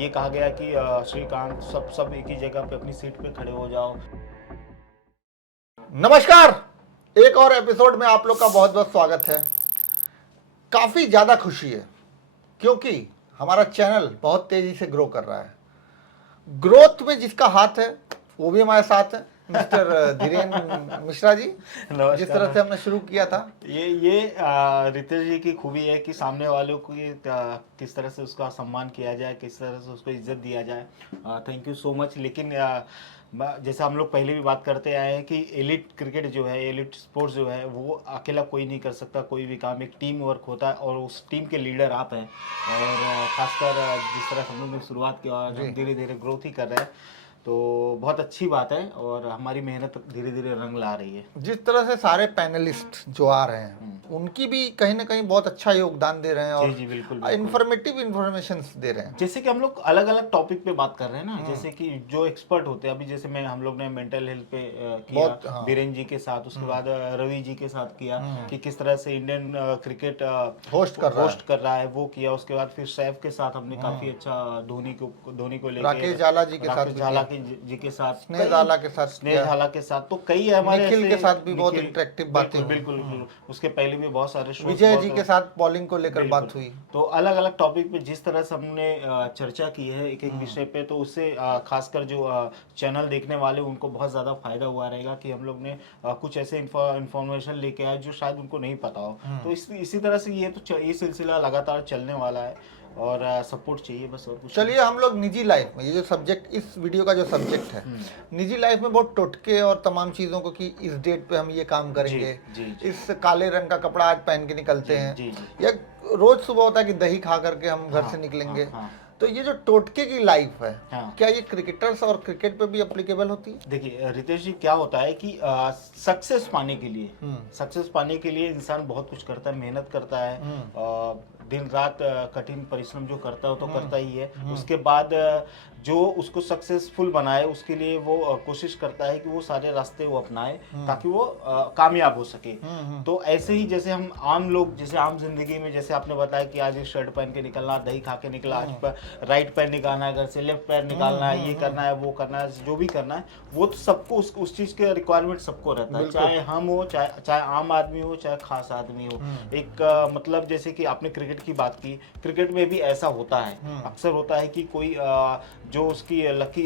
ये कहा गया कि श्रीकांत सब एक ही जगह पे अपनी सीट पे खड़े हो जाओ। नमस्कार। एक और एपिसोड में आप लोग का बहुत बहुत स्वागत है। काफ़ी ज़्यादा खुशी है क्योंकि हमारा चैनल बहुत तेज़ी से ग्रो कर रहा है। ग्रोथ में जिसका हाथ है वो भी हमारे साथ है, मिस्टर धीरेन मिश्रा जी। जिस तरह से हमने शुरू किया था, ये रितेश जी की खूबी है कि सामने वालों को किस तरह से उसका सम्मान किया जाए, किस तरह से उसको इज्जत दिया जाए। Thank you so much. लेकिन जैसा हम लोग पहले भी बात करते आए हैं कि एलिट क्रिकेट जो है, एलिट स्पोर्ट्स जो है, वो अकेला कोई नहीं कर सकता। कोई भी काम एक टीम वर्क होता है और उस टीम के लीडर आप हैं। और खासकर जिस तरह हम लोग ने शुरुआत की और हम धीरे धीरे ग्रोथ ही कर रहे हैं, तो बहुत अच्छी बात है और हमारी मेहनत धीरे धीरे रंग ला रही है। जिस तरह से सारे पैनलिस्ट जो आ रहे हैं उनकी भी कहीं ना कहीं बहुत अच्छा योगदान दे रहे हैं और जी बिल्कुल इंफॉर्मेटिव इंफॉर्मेशन दे रहे हैं। जैसे कि हम लोग अलग अलग टॉपिक पे बात कर रहे हैं ना, जैसे कि जो एक्सपर्ट होते हैं, अभी जैसे हम लोग ने मेंटल हेल्थ पे किया बीरेन जी के साथ, उसके बाद रवि जी के साथ किया कि किस तरह से इंडियन क्रिकेट होस्ट कर रहा है वो किया। उसके बाद फिर सैफ के साथ हमने काफी अच्छा धोनी को लेके, राकेश झाला जी के साथ, झाला जी के साथ, स्नेह झाला के साथ, स्नेह झाला के साथ, तो कई हमारे निखिल के साथ भी बहुत इंटरेक्टिव बातें बिल्कुल। उसके पहले भी बहुत सारे शो, विजय जी के साथ बॉलिंग को लेकर बात हुई। तो अलग अलग टॉपिक पे जिस तरह से हमने चर्चा की है एक एक विषय पे, तो उससे खासकर जो चैनल देखने वाले उनको बहुत ज़्यादा फायदा हुआ रहेगा कि हम लोग ने कुछ ऐसे इंफॉर्मेशन लेके आए जो शायद उनको नहीं पता हो। तो इसी तरह से ये सिलसिला लगातार चलने वाला है और सपोर्ट चाहिए बस, और कुछ। चलिए, हम लोग निजी लाइफ में, ये जो सब्जेक्ट, इस वीडियो का जो सब्जेक्ट है, निजी लाइफ में बहुत टोटके और तमाम चीज़ों को कि इस डेट पे हम ये काम करेंगे, इस काले रंग का कपड़ा आज पहन के निकलते हैं, या रोज सुबह होता है कि दही खा करके हम घर से निकलेंगे। तो ये जो टोटके की लाइफ है, क्या ये क्रिकेटर्स और क्रिकेट पे भी एप्लीकेबल होती है? देखिए रितेश जी, क्या होता है कि सक्सेस पाने के लिए इंसान बहुत कुछ करता है, मेहनत करता है, दिन रात कठिन परिश्रम जो करता है वो तो करता ही है। उसके बाद जो उसको सक्सेसफुल बनाए उसके लिए वो कोशिश करता है कि वो सारे रास्ते वो अपनाए ताकि वो कामयाब हो सके। तो ऐसे ही जैसे हम आम लोग, जैसे आम जिंदगी में, जैसे आपने बताया कि आज शर्ट पहन के निकलना, दही खा के निकला, आज पर राइट पैर निकालना है घर से, लेफ्ट पैर निकालना है, ये करना है, वो करना है, जो भी करना है, वो तो सबको उस चीज के रिक्वायरमेंट सबको रहता है, चाहे हम हो, चाहे आम आदमी हो, चाहे खास आदमी हो। एक मतलब जैसे कि आपने क्रिकेट की बात की, क्रिकेट में भी ऐसा होता है, अक्सर होता है कि कोई जो उसकी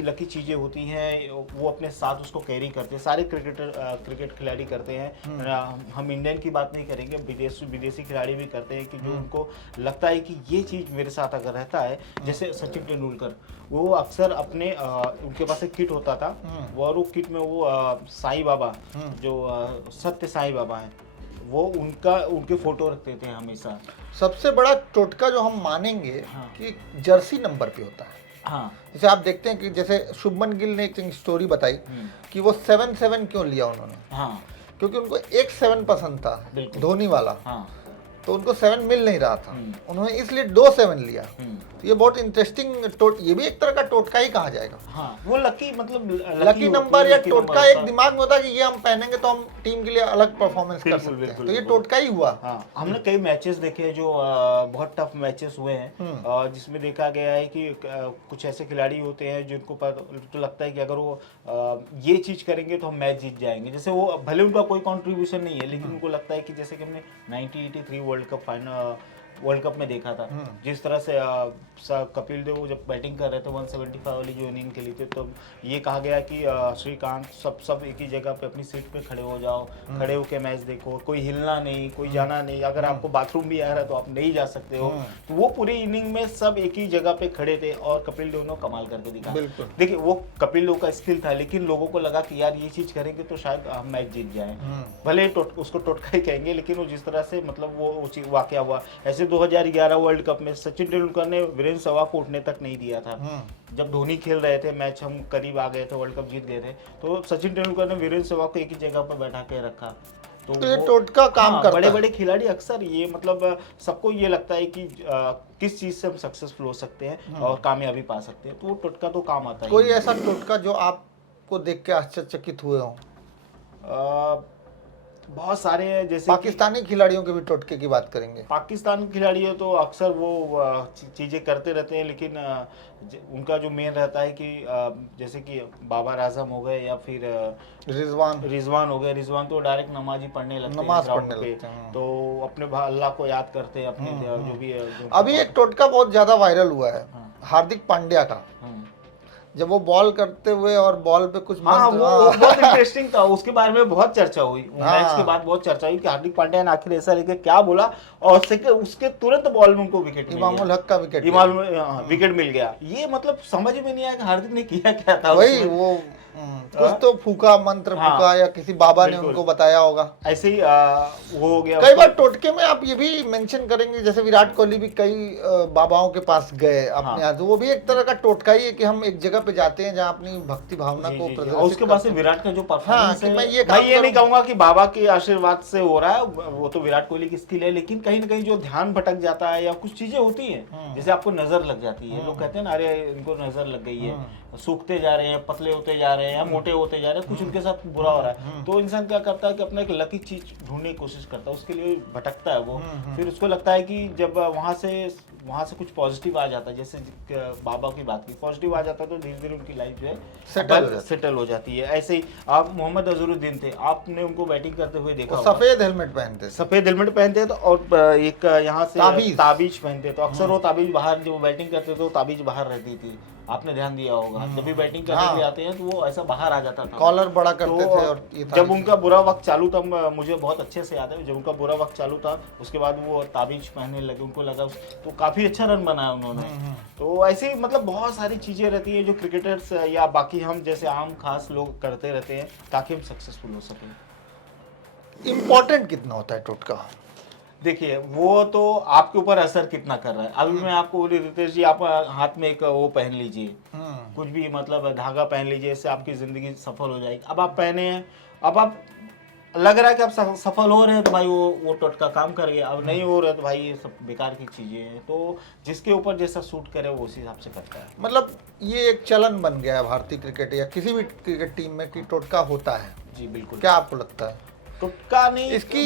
लकी चीजें होती हैं वो अपने साथ उसको कैरी करते हैं। सारे क्रिकेट खिलाड़ी करते हैं, हम इंडियन की बात नहीं करेंगे, विदेशी खिलाड़ी भी करते हैं कि जो उनको लगता है कि ये चीज मेरे साथ अगर रहता है, जैसे सचिन तेंदुलकर, वो अक्सर अपने उनके पास एक किट होता था, और वो किट में वो साईं बाबा, जो सत्य साईं बाबा है, वो उनके फोटो रखते थे हमेशा। सबसे बड़ा टोटका जो हम मानेंगे कि जर्सी नंबर पे होता है। जैसे आप देखते हैं कि जैसे शुभमन गिल ने एक स्टोरी बताई कि वो 7-7 क्यों लिया उन्होंने, क्योंकि उनको एक 7 पसंद था, धोनी वाला, तो उनको 7 मिल नहीं रहा था, उन्होंने इसलिए 2 7 लिया। तो ये बहुत इंटरेस्टिंग ये भी एक तरह का टोटका ही कहा जाएगा। वो लकी, मतलब लकी नंबर या टोटका एक दिमाग में होता है कि ये हम पहनेंगे तो हम टीम के लिए अलग परफॉर्मेंस कर सकते हैं, तो ये टोटका ही हुआ। हमने कई मैचेस देखे हैं जो बहुत टफ मैचेस हुए हैं, जिसमें देखा गया है कि कुछ ऐसे खिलाड़ी होते हैं जिनको तो लगता है कि अगर वो ये चीज करेंगे तो हम मैच जीत जाएंगे। जैसे वो भले उनका कोई कंट्रीब्यूशन नहीं है, लेकिन उनको लगता है कि जैसे कि हमने 1983 वर्ल्ड कप में देखा था, जिस तरह से कपिल देव जब बैटिंग कर रहे थे 175 वाली जो इनिंग खेली थी, तो ये कहा गया कि श्रीकांत सब एक ही जगह पे अपनी सीट पे खड़े हो जाओ, खड़े होके मैच देखो, कोई हिलना नहीं, कोई जाना नहीं, अगर आपको बाथरूम भी आ रहा है तो आप नहीं जा सकते हो। तो वो पूरी इनिंग में सब एक ही जगह पे खड़े थे और कपिल देव ने कमाल करके दिखाया। देखिए वो कपिल देव का स्किल था, लेकिन लोगों को लगा कि यार ये चीज करेंगे तो शायद हम मैच जीत जाए। भले उसको टोटका ही कहेंगे, लेकिन वो जिस तरह से मतलब वो वाकया हुआ। ऐसे 2011 वर्ल्ड कप में सचिन तेंदुलकर ने वीरेंद्र सहवाग को उठने तक नहीं दिया था। जब धोनी खेल रहे थे मैच, हम करीब आ गए थे, वर्ल्ड कप जीत गए थे, तो सचिन तेंदुलकर ने वीरेंद्र सहवाग को एक ही जगह पर बैठा के रखा। तो ये टोटका काम करता है। बड़े बड़े खिलाड़ी अक्सर ये मतलब सबको ये लगता है कि किस चीज से हम सक्सेसफुल हो सकते हैं और कामयाबी पा सकते हैं, तो वो टोटका तो काम आता है। कोई ऐसा टोटका जो आपको देख के आश्चर्यचकित हुए हो? बहुत सारे हैं, जैसे पाकिस्तानी खिलाड़ियों के भी टोटके की बात करेंगे। पाकिस्तानी खिलाड़ी है तो अक्सर वो चीज़ें करते रहते हैं, लेकिन उनका जो मेन रहता है कि जैसे कि बाबर आजम हो गए या फिर रिजवान हो गए। रिजवान तो डायरेक्ट नमाज ही पढ़ने लगते हैं ग्राउंड पे, तो अपने अल्लाह को याद करते हैं अपने जो भी अभी एक टोटका बहुत ज्यादा वायरल हुआ है हार्दिक पांड्या का, जब वो बॉल करते हुए और बॉल पे कुछ वो बहुत इंटरेस्टिंग था, उसके बारे में बहुत चर्चा हुई। मैच के बाद बहुत चर्चा हुई कि हार्दिक पांड्या ने आखिर ऐसा लेके क्या बोला, और उसके तुरंत बॉल में उनको विकेट इमामुल हक का विकेट मिल गया। ये मतलब समझ में नहीं आया कि हार्दिक ने किया क्या था। वही वो कुछ तो फूका मंत्र फूका या किसी बाबा ने उनको बताया होगा, ऐसे ही वो हो गया। कई बार टोटके में आप ये भी मेंशन करेंगे, जैसे विराट कोहली भी कई बाबाओं के पास गए अपने यहाँ, तो वो भी एक तरह का टोटका ही है कि हम एक जगह पे जाते हैं जहाँ अपनी भक्ति भावना को प्रदर्शित, और उसके बाद से विराट का जो परफॉर्मेंस है, मैं ये नहीं कहूंगा कि बाबा के आशीर्वाद से हो रहा है, वो तो विराट कोहली की स्किल है, लेकिन कहीं ना कहीं जो ध्यान भटक जाता है या कुछ चीजें होती हैं, जैसे आपको नजर लग जाती है, लोग कहते हैं ना अरे इनको नजर लग गई है, सूखते जा रहे हैं, पतले होते जा रहे हैं या मोटे होते जा रहे हैं, कुछ उनके साथ बुरा हो रहा है, तो इंसान क्या करता है कि अपना एक लकी चीज ढूंढने की कोशिश करता है, उसके लिए भटकता है वो। फिर उसको लगता है कि जब वहां से कुछ पॉजिटिव आ जाता है, जैसे बाबा की बात की, पॉजिटिव आ जाता है तो धीरे धीरे उनकी लाइफ जो है सेटल हो जाती है। ऐसे ही आप मोहम्मद अजहरुद्दीन थे, आपने उनको बैटिंग करते हुए देखा, सफेद हेलमेट पहनते तो और एक यहाँ से ताबीज पहनते, तो अक्सर वो ताबीज बाहर, जो बैटिंग करते थे वो ताबीज बाहर रहती थी, आपने ध्यान दिया होगा। जब भी बैटिंग करने के लिए आते हैं तो वो ऐसा बाहर आ जाता था, कॉलर बड़ा करते थे। और जब उनका बुरा वक्त चालू था, मुझे बहुत अच्छे से याद है, जब उनका बुरा वक्त चालू था उसके बाद वो ताबीज पहनने लगे, उनको लगा तो काफी अच्छा रन बनाया उन्होंने। तो ऐसे मतलब बहुत सारी चीजें रहती है जो क्रिकेटर्स या बाकी हम जैसे आम खास लोग करते रहते हैं ताकि हम सक्सेसफुल हो सके। इम्पोर्टेंट कितना होता है टोटका? देखिए वो तो आपके ऊपर असर कितना कर रहा है। अभी मैं आपको बोली, रितेश जी आप हाथ में एक वो पहन लीजिए, कुछ भी मतलब धागा पहन लीजिए, इससे आपकी जिंदगी सफल हो जाएगी। अब आप पहने हैं, अब आप लग रहा है कि आप सफल हो रहे हैं तो भाई वो टोटका काम कर गया, अब नहीं हो रहे तो भाई ये सब बेकार की चीजें हैं। तो जिसके ऊपर जैसा सूट करे वो उसी हिसाब से करता है। मतलब ये एक चलन बन गया है भारतीय क्रिकेट या किसी भी क्रिकेट टीम में कि टोटका होता है। जी बिल्कुल। क्या आपको लगता है? टोटका नहीं, इसकी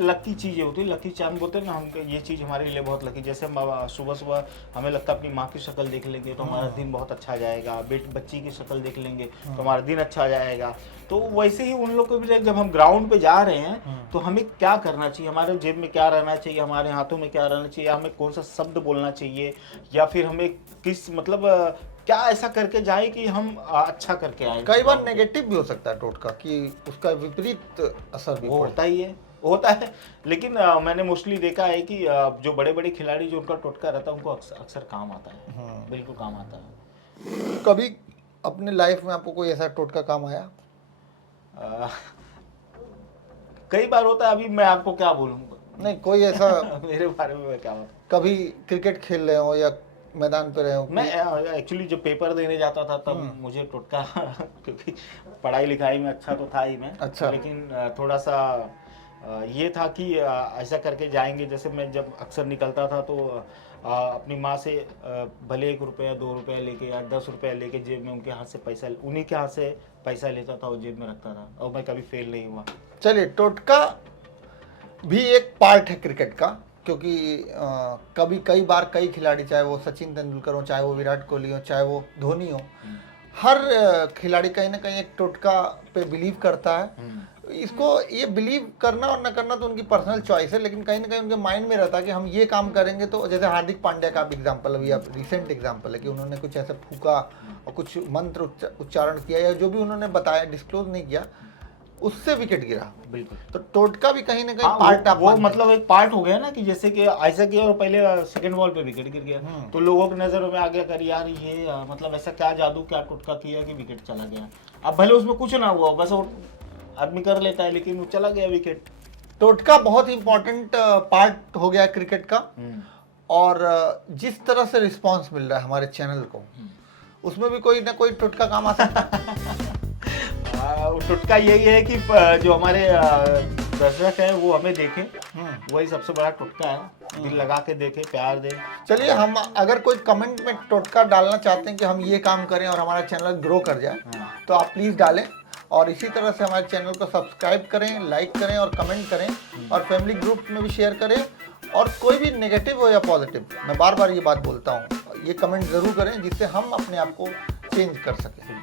लकी चीजें होती है, लकी चार्म बोलते हैं ना हम, ये चीज हमारे लिए बहुत लकी। जैसे सुबह सुबह हमें लगता है अपनी माँ की शक्ल देख लेंगे तो हमारा दिन बहुत अच्छा जाएगा, बच्ची की शक्ल देख लेंगे तो हमारा दिन अच्छा जाएगा। तो वैसे ही उन लोग को भी जब हम ग्राउंड पे जा रहे हैं तो हमें क्या करना चाहिए, हमारे जेब में क्या रहना चाहिए, हमारे हाथों में क्या रहना चाहिए, हमें कौन सा शब्द बोलना चाहिए, या फिर हमें किस मतलब क्या ऐसा करके जाए कि हम अच्छा करके आए। कई बार नेगेटिव भी हो सकता है टोटका, कि उसका विपरीत असर भी होता है, लेकिन मैंने मोस्टली देखा है कि जो बड़े बड़े खिलाड़ी जो उनका टोटका रहता है उनको अक्सर काम आता है, बिल्कुल काम आता है। कभी अपने लाइफ में आपको कोई ऐसा टोटका काम आया? कई बार होता है, अभी मैं आपको क्या बोलूँगा, नहीं कोई ऐसा मेरे बारे में क्या बात। कभी क्रिकेट खेल रहे हो या मैदान पे रहे हो? मैं एक्चुअली जब पेपर देने जाता था तब मुझे टोटका क्योंकि पढ़ाई लिखाई में अच्छा तो था ही मैं, अच्छा, लेकिन थोड़ा सा ये था कि ऐसा करके जाएंगे। जैसे मैं जब अक्सर निकलता था तो अपनी माँ से भले 1 रुपया 2 रुपया लेके या 10 रुपया लेके जेब में उनके हाथ से पैसा, उन्हीं के हाथ से पैसा लेता था और जेब में रखता था, और मैं कभी फेल नहीं हुआ। चलिए, टोटका भी एक पार्ट है क्रिकेट का, क्योंकि कई बार कई खिलाड़ी, चाहे वो सचिन तेंदुलकर हो, चाहे वो विराट कोहली हो, चाहे वो धोनी हो, हर खिलाड़ी कहीं ना कहीं एक टोटका पे बिलीव करता है। इसको ये बिलीव करना और न करना तो उनकी पर्सनल चॉइस है, लेकिन कहीं ना कहीं उनके माइंड में रहता है कि हम ये काम करेंगे तो, जैसे हार्दिक पांड्या का एग्जांपल अभी आप रिसेंट एग्जांपल है कि उन्होंने कुछ ऐसे फूका और कुछ मंत्र उच्चारण किया या जो भी उन्होंने बताया, डिस्क्लोज नहीं किया, उससे विकेट गिरा। बिल्कुल। तो टोटका भी कहीं ना कहीं पार्ट वो मतलब एक पार्ट हो गया ना, कि जैसे कि ऐसा किया और पहले सेकंड बॉल पे विकेट गिर गया, तो लोगों की नजरों में आ गया कर यार ये मतलब ऐसा क्या जादू, क्या टोटका किया कि विकेट चला गया। अब भले उसमें कुछ ना हुआ, बस वो आदमी कर लेता है, लेकिन वो चला गया विकेट। टोटका बहुत इंपॉर्टेंट पार्ट हो गया क्रिकेट का, और जिस तरह से रिस्पांस मिल रहा है हमारे चैनल को, उसमें भी कोई ना कोई टोटका काम आ सकता है। टोटका यही है कि जो हमारे दर्शक है वो हमें देखें, वही सबसे बड़ा टोटका है, दिल लगा के देखें, प्यार दें। चलिए, हम अगर कोई कमेंट में टोटका डालना चाहते हैं कि हम ये काम करें और हमारा चैनल ग्रो कर जाए, तो आप प्लीज डालें, और इसी तरह से हमारे चैनल को सब्सक्राइब करें, लाइक करें और कमेंट करें और फैमिली ग्रुप में भी शेयर करें। और कोई भी नेगेटिव हो या पॉजिटिव, मैं बार बार ये बात बोलता हूँ, ये कमेंट ज़रूर करें जिससे हम अपने आप को चेंज कर सकें।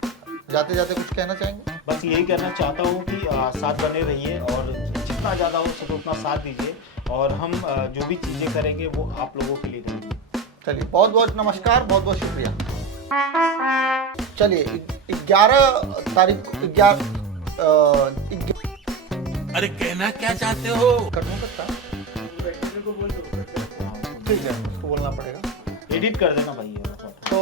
जाते जाते कुछ कहना चाहेंगे? बस यही कहना चाहता हूँ कि साथ बने रहिए और जितना ज़्यादा हो सके उतना साथ दीजिए और हम जो भी चीज़ें करेंगे वो आप लोगों के लिए करेंगे। चलिए, बहुत बहुत नमस्कार, बहुत बहुत शुक्रिया। चलिए 11 तारीख को अरे कहना क्या चाहते हो? कर सकता, ठीक है, उसको बोलना पड़ेगा, एडिट कर देना भाई तो